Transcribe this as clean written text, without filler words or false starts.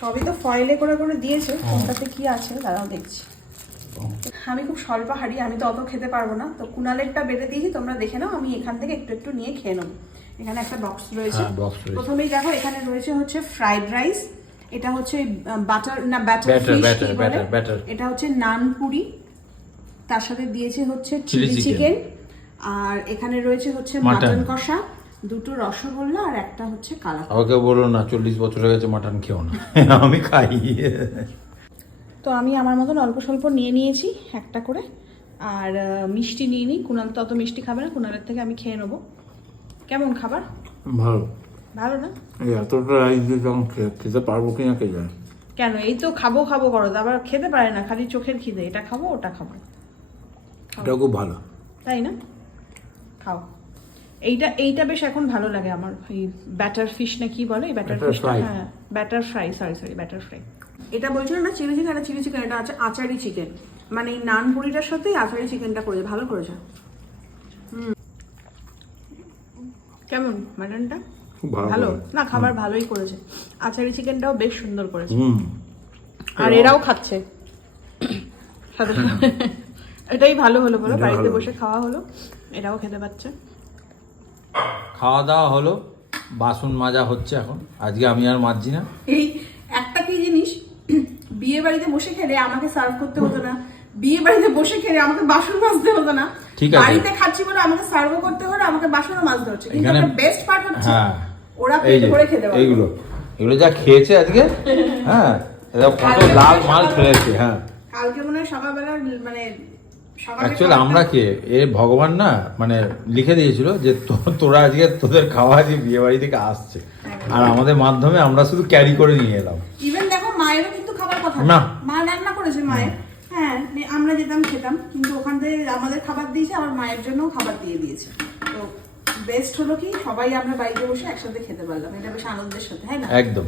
সবই তো ফয়েলে করে করে দিয়েছে, কোনটাতে কি আছে দাঁড়াও দেখছি। আমি খুব স্বল্প হাড়ি, আমি তো অত খেতে পারবো না, তো কুনালেরটা বেড়ে দিয়েছি, তোমরা দেখে নাও। আমি এখান থেকে একটু একটু নিয়ে খেয়ে নেবো। এখানে একটা বক্স রয়েছে। প্রথমেই দেখো এখানে রয়েছে হচ্ছে ফ্রাইড রাইস, এটা হচ্ছে বাটার না ব্যাটার ফিশ কি বলে, এটা হচ্ছে নান পুরি, তার সাথে দিয়েছে হচ্ছে চিলি চিকেন, আর এখানে রয়েছে হচ্ছে মাটন কষা, দুটো রসগোল্লা আর একটা হচ্ছে কালা। আমাকে বলো না 40 বছর হয়ে গেছে মাটন খেও না, আমি খাই। তো আমি আমার মতন অল্প স্বল্প নিয়ে নিয়েছি একটা করে, আর মিষ্টি নিয়ে নিই। কুনাল তো অত মিষ্টি খাবে না, কুনালের থেকে আমি খেয়ে নেবো। কেমন খাবার? ভালো। ভালো না? এতটা রাইস দিয়ে যখন খেতে পারবো কিনা কে জানে। কেন, এই তো খাবো খাবো করো, আবার খেতে পারে না, খালি চোখের খিদে, এটা খাবো ওটা খাবো। এটা খুব ভালো, তাই না? খাও। এইটা বেশ এখন ভালো লাগে আমার, এই ব্যাটার ফিশ না কি বলে, ব্যাটার ফিশ, হ্যাঁ batter fry, sorry batter fry. এটা বলছিল না চিলি চিকেন, এটা চিলি চিকেন, এটা আছে আচারি চিকেন, মানে এই নান পুরিটার সাথেই আচারি চিকেনটা করেছে, ভালো করেছে। কেমন মাটনটা? ভালো না, খাবার ভালোই করেছে। আচারি চিকেনটাও বেশ সুন্দর করেছে, আর এরাও খাচ্ছে সাথে সাথে। এটাই ভালো হলো, বলো বাড়িতে বসে খাওয়া হলো, এরাও খেতে পাচ্ছে। খাওয়া দাওয়া হলো, বাসন মাজা হচ্ছে এখন, আজকে আমি আর মাজছি না। এই একটা কি জিনিস, বিয়ে বাড়িতে বসে খেলে আমাকে সার্ভ করতে হতো না, বিয়ে বাড়িতে বসে খেলে আমাকে বাসন মাজতে হতো না, ঠিক আছে বাড়িতে খাচ্ছি বলে আমাকে সার্ভ করতে হলে আমাকে বাসনও মাজতে হচ্ছে। কিন্তু একটা বেস্ট পার্ট হচ্ছে ওরা পেট ভরে খেতে পারে। এগুলো যা খেয়েছে আজকে, হ্যাঁ কত লাল মাল খেয়েছে। হ্যাঁ কালকে মনে হয় সকালবেলা, মানে অ্যাকচুয়ালি আমরা কে এ ভগবান না মানে লিখে দিয়েছিল যে তোরা আজকে তোদের খাওয়া আজকে বিয়ে বাড়ি থেকে আসছে, আর আমাদের মাধ্যমে আমরা শুধু ক্যারি করে নিয়ে এলাম। ইভেন দেখো মায়েরও কিন্তু খাবার কথা না, মা রান্না করেছে মায়ের, হ্যাঁ আমরা যেতাম খেতাম, কিন্তু ওখান থেকে আমাদের খাবার দিয়েছে, আমার মায়ের জন্য খাবার দিয়ে দিয়েছে। তো বেস্ট হলো কি সবাই আমরা বাড়িতে বসে একসাথে খেতে পারলাম, এটা বেশ আনন্দের সাথে, হ্যাঁ না? একদম।